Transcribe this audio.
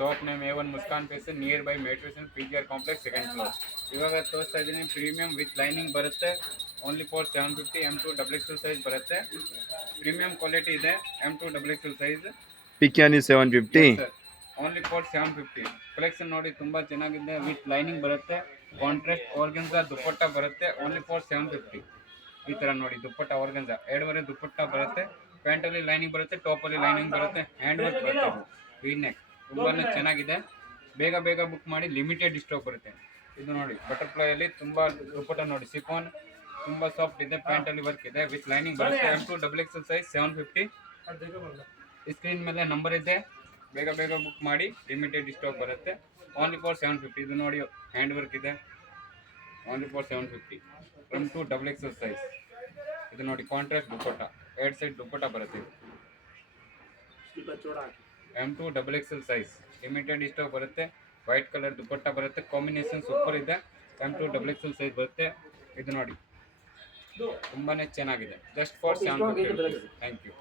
Shop name A1 Muskan face nearby ಮೆಟ್ರೋಸನ್ PGR complex second floor. ಇವಾಗ ತೋರಿಸ್ತಾ ಇದ್ದೀನಿ ಪ್ರೀಮಿಯಂ ವಿತ್ ಲೈನಿಂಗ್ ಬರುತ್ತೆ. Only for 750. M2 XXL size ಬರುತ್ತೆ. ಪ್ರೀಮಿಯಂ ಕ್ವಾಲಿಟಿ ಇದೆ. M2 XXL ಸೈಜ್ ಪಿಕ್ಯಾನಿ 750. Sir only for 750. ಕಲೆಕ್ಷನ್ ನೋಡಿ ತುಂಬಾ ಚೆನ್ನಾಗಿದೆ. ವಿತ್ ಲೈನಿಂಗ್ ಬರುತ್ತೆ. ಕಾಂಟ್ರಾಸ್ಟ್ ಆರ್ಗನ್ಸಾ ದುಪ್ಪಟ್ಟ ಬರುತ್ತೆ. Only for 750. ಈ ತರ ನೋಡಿ ದುಪ್ಪಟ್ಟ ಆರ್ಗನ್ಸಾ ಎರಡೂವರೆ ದುಪ್ಪಟ್ಟ ಬರುತ್ತೆ. ಪ್ಯಾಂಟ್ ಅಲ್ಲಿ ಲೈನಿಂಗ್ ಬರುತ್ತೆ, ಟಾಪ್ ಅಲ್ಲಿ ಲೈನಿಂಗ್ ಬರುತ್ತೆ, ಹ್ಯಾಂಡ್ ವರ್ಕ್ ಬರುತ್ತೆ. ವಿ ನೆಕ್ ತುಂಬಾನೇ ಚೆನ್ನಾಗಿದೆ. ಬೇಗ ಬೇಗ ಬುಕ್ ಮಾಡಿ, ಲಿಮಿಟೆಡ್ ಸ್ಟಾಕ್ ಬರುತ್ತೆ. ಇದು ನೋಡಿ ಬಟರ್ಫ್ಲೈ ಅಲ್ಲಿ ತುಂಬಾ ದುಪ್ಪಟ್ಟ ನೋಡಿ ಸಿಫಾನ್ ತುಂಬಾ ಸಾಫ್ಟ್ ಇದೆ. ಪ್ಯಾಂಟ್ ಅಲ್ಲಿ ವರ್ಕ್ ಇದೆ, ವಿತ್ ಲೈನಿಂಗ್ ಬರುತ್ತೆ. M2 XXL size 750. ಸ್ಕ್ರೀನ್ ಮೇಲೆ ನಂಬರ್ ಇದೆ, ಬೇಗ ಬೇಗ ಬುಕ್ ಮಾಡಿ, ಲಿಮಿಟೆಡ್ ಸ್ಟಾಕ್ ಬರುತ್ತೆ. Only for 750. ಇದು ನೋಡಿ ಹ್ಯಾಂಡ್ ವರ್ಕ್ ಇದೆ, only for 750. M2 XXL size. ಇದು ನೋಡಿ ಕಾಂಟ್ರಾಸ್ಟ್ ದುಪ್ಪಟ್ಟ, ಎರಡು ಸೈಡ್ ದುಪ್ಪಟ್ಟ ಬರುತ್ತೆ. M2 XXL size limited stock ಬರುತ್ತೆ. ವೈಟ್ ಕಲರ್ ದುಪ್ಪಟ್ಟ ಬರುತ್ತೆ, ಕಾಂಬಿನೇಷನ್ ಸೂಪರ್ ಇದೆ. M2 XXL ಸೈಜ್ ಬರುತ್ತೆ. ಇದು ನೋಡಿ ತುಂಬಾನೇ ಚೆನ್ನಾಗಿದೆ. Just for 750. Thank you.